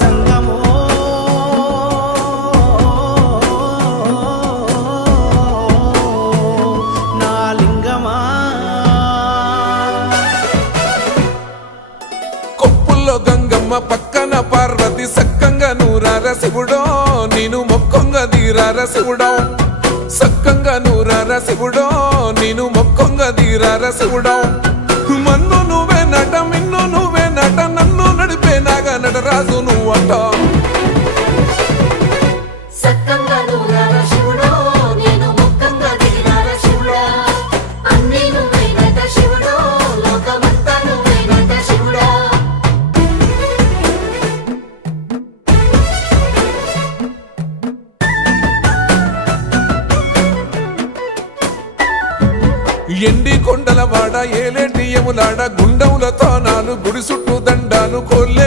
జంగమో నా లింగమా కొప్పుల్లో గంగమ్మ పక్కన పార్వతి సక్కంగా నూరార శివుడో నేను మొక్కంగా దీరార శివుడో సక్కంగా నూరార శివుడో నేను మొక్కంగా దీరార శివుడో మన్ను నువ్వే నట మిన్ను నువ్వే నట నన్ను నడిపే నాగా నటరాజు నువ్వట సక్కంగా నూరార శివుడో నేను మొక్కంగా దీరార శివుడా అన్నీ నువ్వే నట శివుడో లోకమంతా నువ్వే నట శివుడా ఎండి కొండల వాడ ఏలేటి యములాడ గుండములతో నాలు గుడి చుట్టూ దండాలు కోల్లే